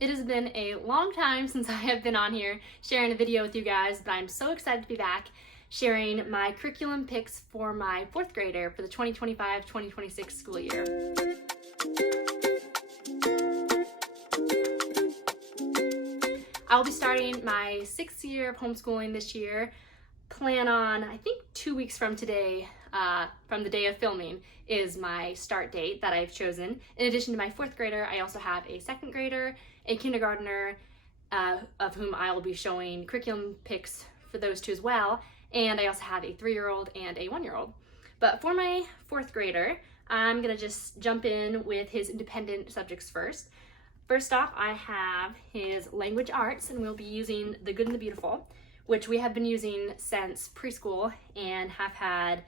It has been a long time since I have been on here sharing a video with you guys, but I'm so excited to be back sharing my curriculum picks for my fourth grader for the 2025-2026 school year. I will be starting my 6th year of homeschooling this year. Plan on, I think 2 weeks from today, from the day of filming, is my start date that I've chosen. In addition to my 4th grader, I also have a 2nd grader, a kindergartner, of whom I will be showing curriculum picks for those two as well, and I also have a 3-year-old and a 1-year-old. But for my 4th grader, I'm gonna just jump in with his independent subjects first. First off, I have his language arts, and we'll be using The Good and the Beautiful, which we have been using since preschool and have had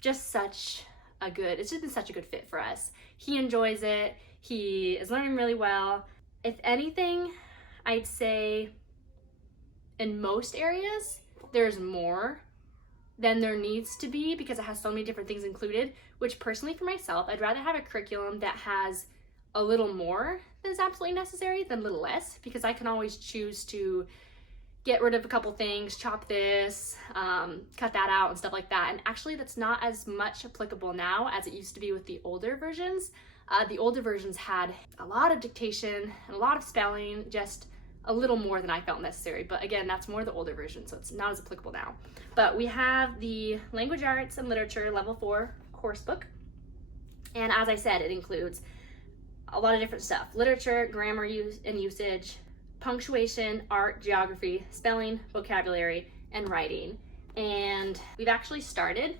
just it's just been such a good fit for us. He enjoys it, he is learning really well. If anything, I'd say in most areas, there's more than there needs to be because it has so many different things included, which personally for myself, I'd rather have a curriculum that has a little more than is absolutely necessary than a little less, because I can always choose to get rid of a couple things, chop this, cut that out and stuff like that. And actually that's not as much applicable now as it used to be with the older versions. The older versions had a lot of dictation and a lot of spelling, just a little more than I felt necessary. But again, that's more the older version, so it's not as applicable now. But we have the Language Arts and Literature Level 4 course book. And as I said, it includes a lot of different stuff: literature, grammar use and usage, punctuation, art, geography, spelling, vocabulary, and writing. And we've actually started,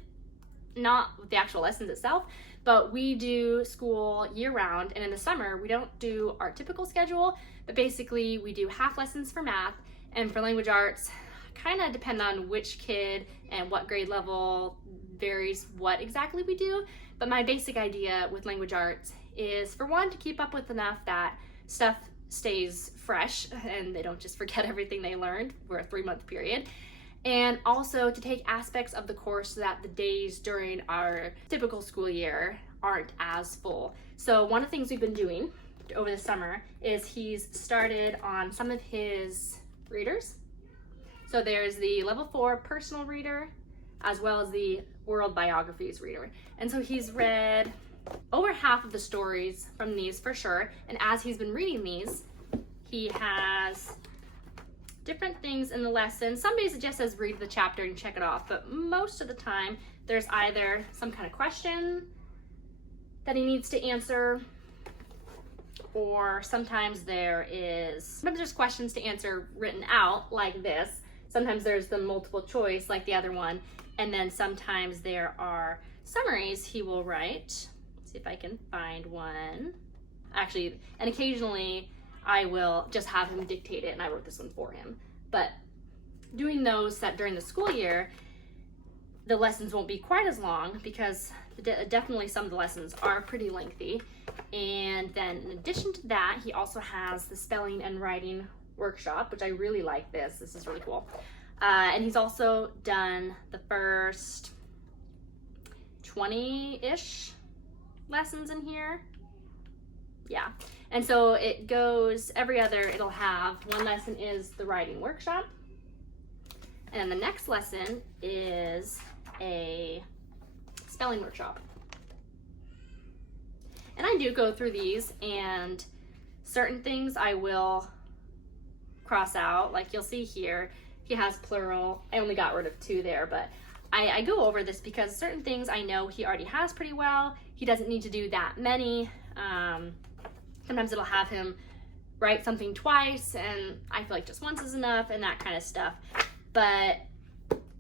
not with the actual lessons itself, but we do school year-round, and in the summer we don't do our typical schedule, but basically we do half lessons for math, and for language arts, kind of depend on which kid and what grade level varies what exactly we do. But my basic idea with language arts is, for one, to keep up with enough that stuff stays fresh and they don't just forget everything they learned for a 3-month period, and also to take aspects of the course so that the days during our typical school year aren't as full. So one of the things we've been doing over the summer is he's started on some of his readers. So there's the level 4 personal reader as well as the world biographies reader, and so he's read over half of the stories from these for sure. And as he's been reading these, he has different things in the lesson. Some days it just says read the chapter and check it off, but most of the time there's either some kind of question that he needs to answer, or sometimes there's questions to answer written out like this. Sometimes there's the multiple choice like the other one, and then sometimes there are summaries he will write. If I can find one. Actually, and occasionally I will just have him dictate it, and I wrote this one for him. But doing those that during the school year, the lessons won't be quite as long, because definitely some of the lessons are pretty lengthy. And then in addition to that, he also has the spelling and writing workshop, which I really like this. This is really cool. And he's also done the first 20-ish lessons in here. Yeah, and so it goes every other, it'll have one lesson is the writing workshop, and then the next lesson is a spelling workshop. And I do go through these, and certain things I will cross out. Like you'll see here, he has plural. I only got rid of 2 there, but I go over this because certain things I know he already has pretty well. He doesn't need to do that many. Sometimes it'll have him write something twice, and I feel like just once is enough, and that kind of stuff. But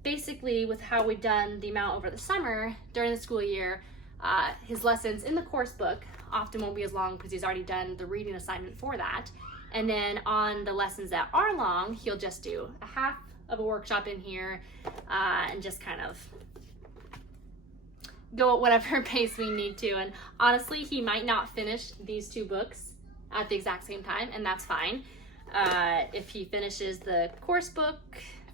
basically, with how we've done the amount over the summer during the school year, his lessons in the course book often won't be as long because he's already done the reading assignment for that. And then on the lessons that are long, he'll just do a half of a workshop in here, and just kind of go at whatever pace we need to. And honestly, he might not finish these 2 books at the exact same time, and that's fine. If he finishes the course book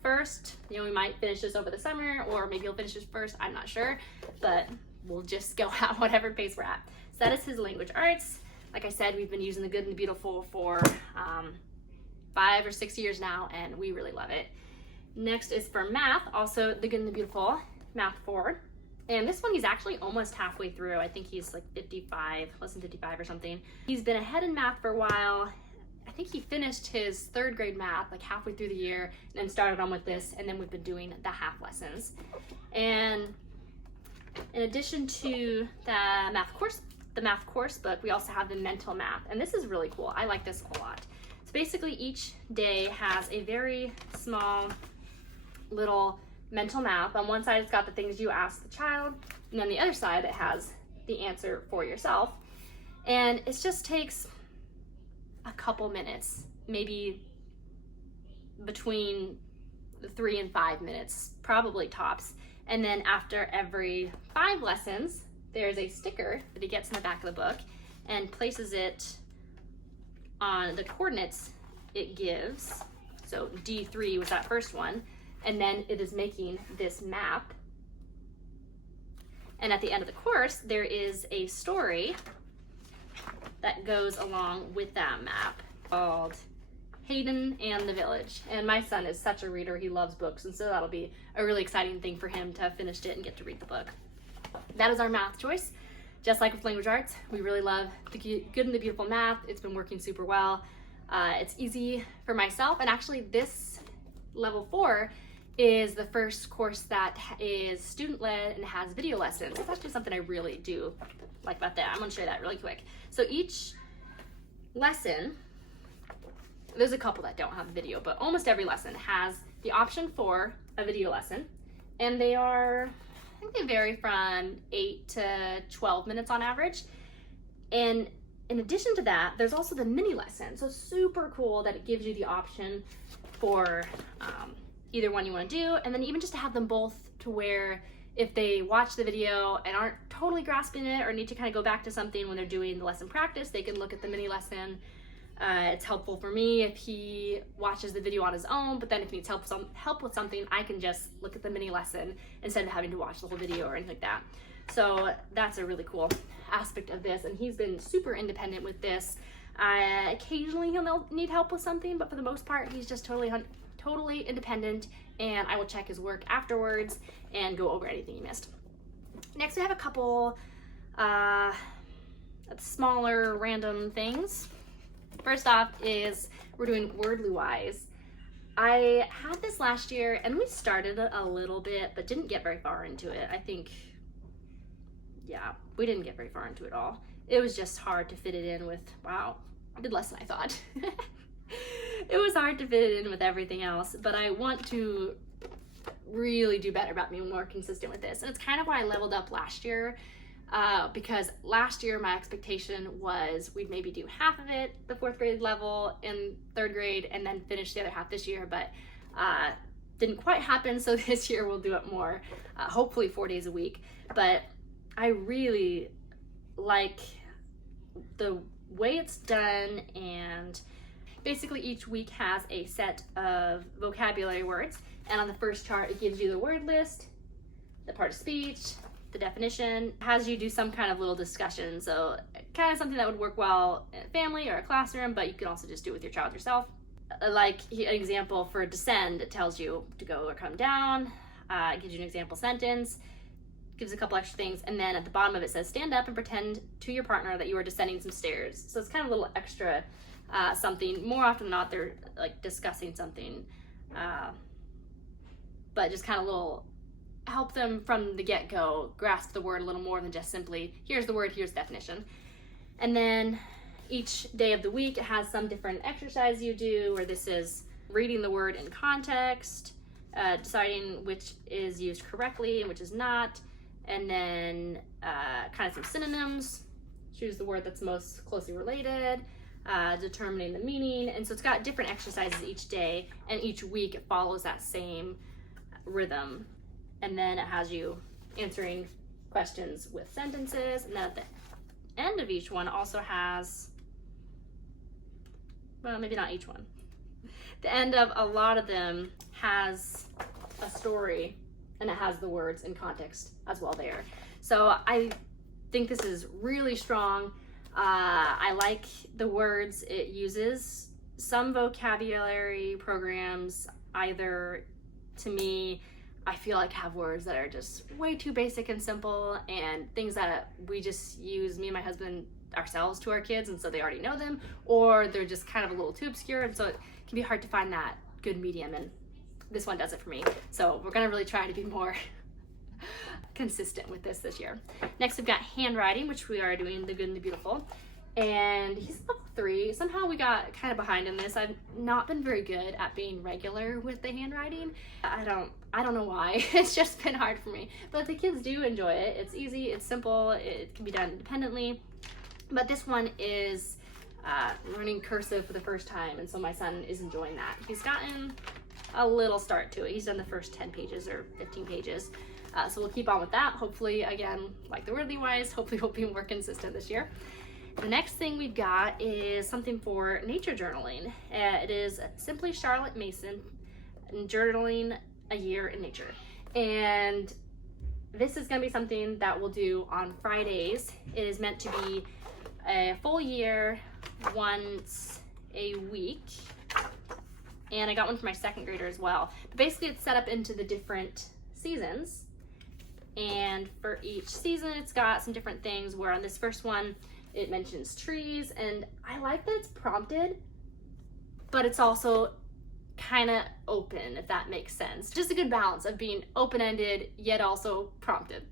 first, we might finish this over the summer, or maybe he'll finish this first, I'm not sure, but we'll just go at whatever pace we're at. So that is his language arts. Like I said, we've been using the Good and the Beautiful for 5 or 6 years now, and we really love it. Next is for math, also the Good and the Beautiful Math 4. And this one he's actually almost halfway through. I think he's like 55, less than 55 or something. He's been ahead in math for a while. I think he finished his 3rd grade math like halfway through the year and then started on with this, and then we've been doing the half lessons. And in addition to the math course book, we also have the mental math, and this is really cool. I like this a lot. So basically each day has a very small little mental math. On one side it's got the things you ask the child, and then the other side it has the answer for yourself. And it just takes a couple minutes, maybe between 3 and 5 minutes, probably tops. And then after every 5 lessons, there's a sticker that he gets in the back of the book and places it on the coordinates it gives. So D3 was that first one. And then it is making this map. And at the end of the course, there is a story that goes along with that map called Hayden and the Village. And my son is such a reader, he loves books, and so that'll be a really exciting thing for him to have finished it and get to read the book. That is our math choice. Just like with language arts, we really love the Good and the Beautiful Math. It's been working super well. It's easy for myself, and actually this level 4 is the first course that is student-led and has video lessons. It's actually something I really do like about that. I'm gonna show you that really quick. So each lesson, there's a couple that don't have a video, but almost every lesson has the option for a video lesson. And they are, I think they vary from 8 to 12 minutes on average. And in addition to that, there's also the mini lesson. So super cool that it gives you the option for either one you want to do, and then even just to have them both to where if they watch the video and aren't totally grasping it or need to kind of go back to something when they're doing the lesson practice, they can look at the mini lesson. It's helpful for me if he watches the video on his own, but then if he needs help with something, I can just look at the mini lesson instead of having to watch the whole video or anything like that. So that's a really cool aspect of this, and he's been super independent with this. Occasionally he'll need help with something, but for the most part, he's just totally independent, and I will check his work afterwards and go over anything he missed. Next, we have a couple smaller random things. First off is we're doing Wordly Wise. I had this last year and we started a little bit, but didn't get very far into it. I think, yeah, we didn't get very far into it at all. It was just hard to fit it in with, wow, I did less than I thought. It was hard to fit it in with everything else, but I want to really do better about being more consistent with this. And it's kind of why I leveled up last year, because last year my expectation was we'd maybe do half of it, the 4th grade level in 3rd grade, and then finish the other half this year, but didn't quite happen. So this year we'll do it more, hopefully 4 days a week. But I really like the way it's done, and basically each week has a set of vocabulary words, and on the first chart it gives you the word list, the part of speech, the definition, has you do some kind of little discussion. So kind of something that would work well in a family or a classroom, but you can also just do it with your child yourself. Like an example for descend, it tells you to go or come down, it gives you an example sentence, gives a couple extra things, and then at the bottom of it says stand up and pretend to your partner that you are descending some stairs. So it's kind of a little extra something. More often than not, they're like discussing something, but just kind of little help them from the get-go grasp the word a little more than just simply here's the word, here's the definition. And then each day of the week it has some different exercise you do, where this is reading the word in context, deciding which is used correctly and which is not, and then kind of some synonyms, choose the word that's most closely related, determining the meaning. And so it's got different exercises each day, and each week it follows that same rhythm. And then it has you answering questions with sentences, and then at the end of each one also has, well, maybe not each one, the end of a lot of them has a story, and it has the words in context as well there. So I think this is really strong. I like the words it uses. Some vocabulary programs, either, to me, I feel like have words that are just way too basic and simple, and things that we just use, me and my husband, ourselves to our kids, and so they already know them, or they're just kind of a little too obscure, and so it can be hard to find that good medium, and this one does it for me. So we're gonna really try to be more consistent with this year. Next, we've got handwriting, which we are doing the Good and the Beautiful. And he's level 3. Somehow we got kind of behind in this. I've not been very good at being regular with the handwriting. I don't know why. It's just been hard for me. But the kids do enjoy it. It's easy, it's simple, it can be done independently. But this one is learning cursive for the first time, and so my son is enjoying that. He's gotten a little start to it. He's done the first 10 pages or 15 pages. So we'll keep on with that. Hopefully, again, like the Wordly Wise, hopefully we'll be more consistent this year. The next thing we've got is something for nature journaling. It is Simply Charlotte Mason, journaling a year in nature. And this is going to be something that we'll do on Fridays. It is meant to be a full year, once a week. And I got one for my second grader as well. But basically, it's set up into the different seasons. And for each season, it's got some different things, where on this first one, it mentions trees, and I like that it's prompted, but it's also kind of open, if that makes sense. Just a good balance of being open-ended, yet also prompted,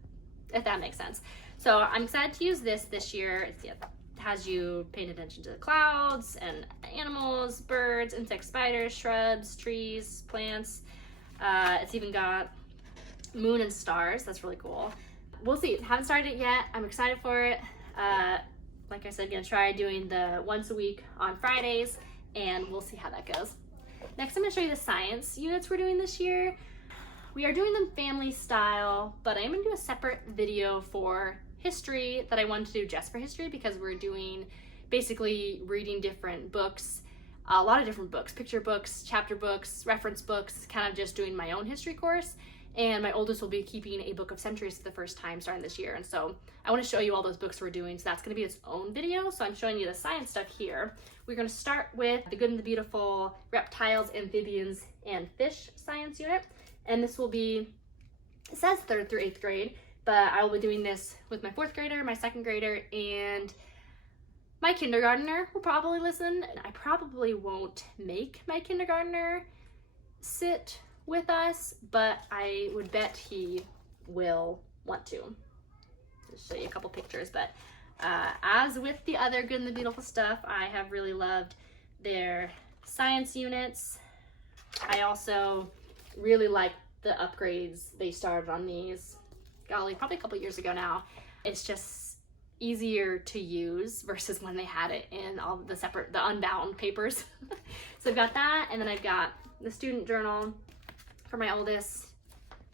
if that makes sense. So I'm excited to use this year. It has you paying attention to the clouds and animals, birds, insects, spiders, shrubs, trees, plants. It's even got moon and stars. That's really cool. We'll see. Haven't started it yet. I'm excited for it. Like I said, gonna try doing the once a week on Fridays, and we'll see how that goes. Next, I'm gonna show you the science units we're doing this year. We are doing them family style, but I am gonna do a separate video for history that I wanted to do just for history, because we're doing basically reading different books, a lot of different books, picture books, chapter books, reference books, kind of just doing my own history course. And my oldest will be keeping a book of centuries for the first time starting this year. And so I want to show you all those books we're doing. So that's going to be its own video. So I'm showing you the science stuff here. We're going to start with the Good and the Beautiful Reptiles, Amphibians, and Fish science unit. And this will be, it says 3rd through 8th grade, but I will be doing this with my 4th grader, my 2nd grader, and my kindergartner will probably listen. And I probably won't make my kindergartner sit with us, but I would bet he will want to. Just show you a couple pictures, but as with the other Good and the Beautiful stuff, I have really loved their science units. I also really like the upgrades they started on these, golly, probably a couple years ago now. It's just easier to use versus when they had it in all the separate, the unbound papers. So I've got that, and then I've got the student journal for my oldest.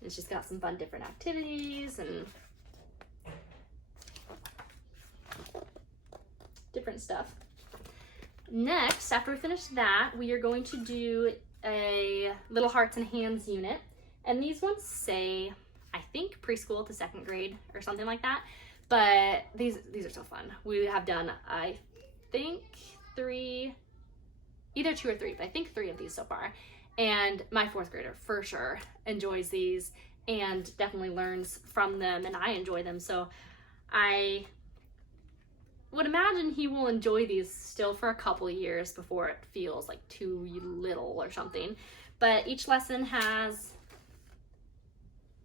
It's just got some fun different activities and different stuff. Next, after we finish that, we are going to do a Little Hearts and Hands unit. And these ones say, I think preschool to 2nd grade or something like that. But these are so fun. We have done, I think, either 2 or 3, but I think 3 of these so far. And my 4th grader for sure enjoys these and definitely learns from them, and I enjoy them. So I would imagine he will enjoy these still for a couple of years before it feels like too little or something. But each lesson has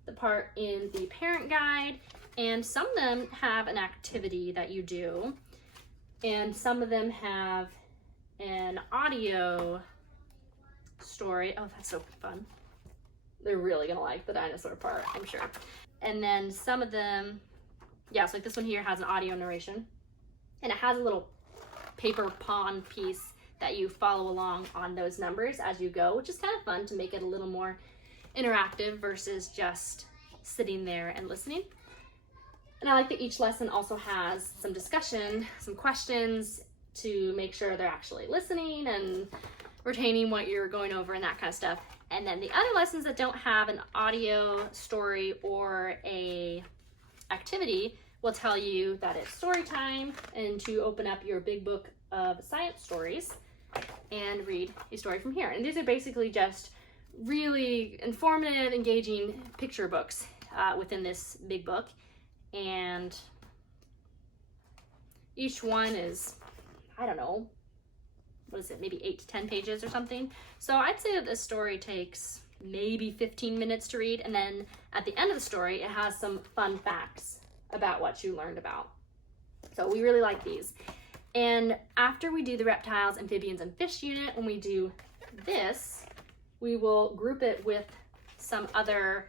the part in the parent guide, and some of them have an activity that you do, and some of them have an audio story. Oh, that's so fun. They're really gonna like the dinosaur part, I'm sure. And then some of them, yeah, so like this one here has an audio narration, and it has a little paper pawn piece that you follow along on those numbers as you go, which is kind of fun to make it a little more interactive versus just sitting there and listening. And I like that each lesson also has some discussion, some questions to make sure they're actually listening and retaining what you're going over and that kind of stuff. And then the other lessons that don't have an audio story or a activity will tell you that it's story time and to open up your big book of science stories and read a story from here. And these are basically just really informative, engaging picture books within this big book. And each one is, I don't know, what is it, maybe 8 to 10 pages or something. So I'd say that this story takes maybe 15 minutes to read, and then at the end of the story it has some fun facts about what you learned about. So we really like these. And after we do the reptiles, amphibians, and fish unit, when we do this, we will group it with some other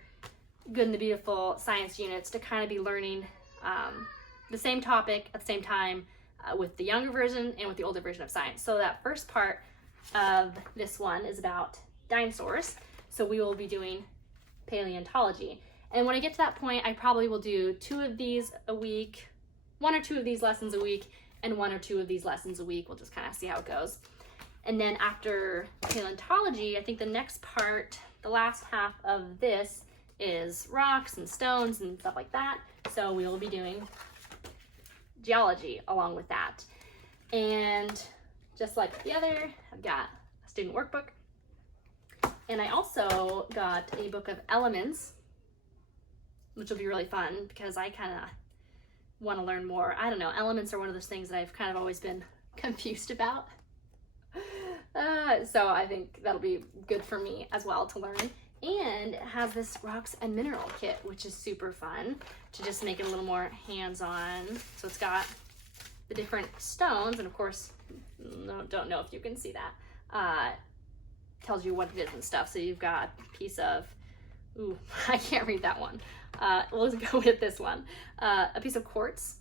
Good and the Beautiful science units to kind of be learning the same topic at the same time with the younger version and with the older version of science. So that first part of this one is about dinosaurs. So we will be doing paleontology. And when I get to that point, I probably will do 2 of these a week, 1 or 2 of these lessons a week, and 1 or 2 of these lessons a week. We'll just kind of see how it goes. And then after paleontology, I think the next part, the last half of this, is rocks and stones and stuff like that. So we will be doing geology along with that. And just like the other, I've got a student workbook. And I also got a book of elements, which will be really fun because I kind of want to learn more. I don't know, elements are one of those things that I've kind of always been confused about. So I think that'll be good for me as well to learn. And it has this rocks and mineral kit, which is super fun to just make it a little more hands-on. So it's got the different stones, and of course, don't know if you can see that. Tells you what it is and stuff. So you've got a piece of, ooh, I can't read that one. We'll go with this one. A piece of quartz,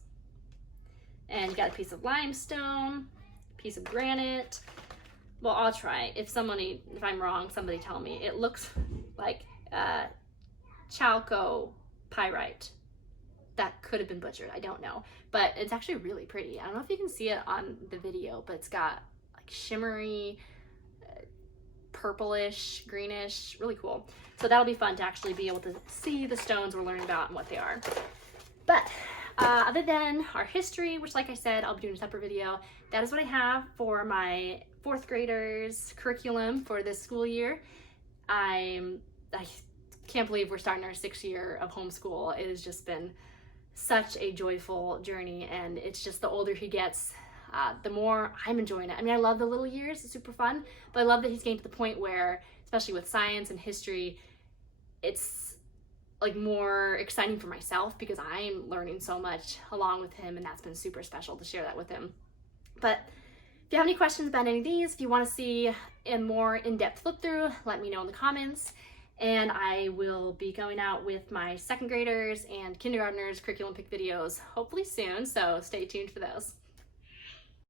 and you got a piece of limestone, a piece of granite. Well, I'll try. If I'm wrong, somebody tell me. It looks like chalcopyrite. That could have been butchered, I don't know. But it's actually really pretty. I don't know if you can see it on the video, but it's got like shimmery, purplish, greenish, really cool. So that'll be fun to actually be able to see the stones we're learning about and what they are. But other than our history, which like I said, I'll be doing a separate video, that is what I have for my 4th graders curriculum for this school year. I can't believe we're starting our 6th year of homeschool. It has just been such a joyful journey, and it's just the older he gets, the more I'm enjoying it. I mean, I love the little years, it's super fun, but I love that he's getting to the point where, especially with science and history, it's like more exciting for myself because I'm learning so much along with him, and that's been super special to share that with him. But if you have any questions about any of these, if you want to see a more in-depth flip through, let me know in the comments. And I will be going out with my 2nd graders and kindergartners curriculum pick videos hopefully soon, so stay tuned for those.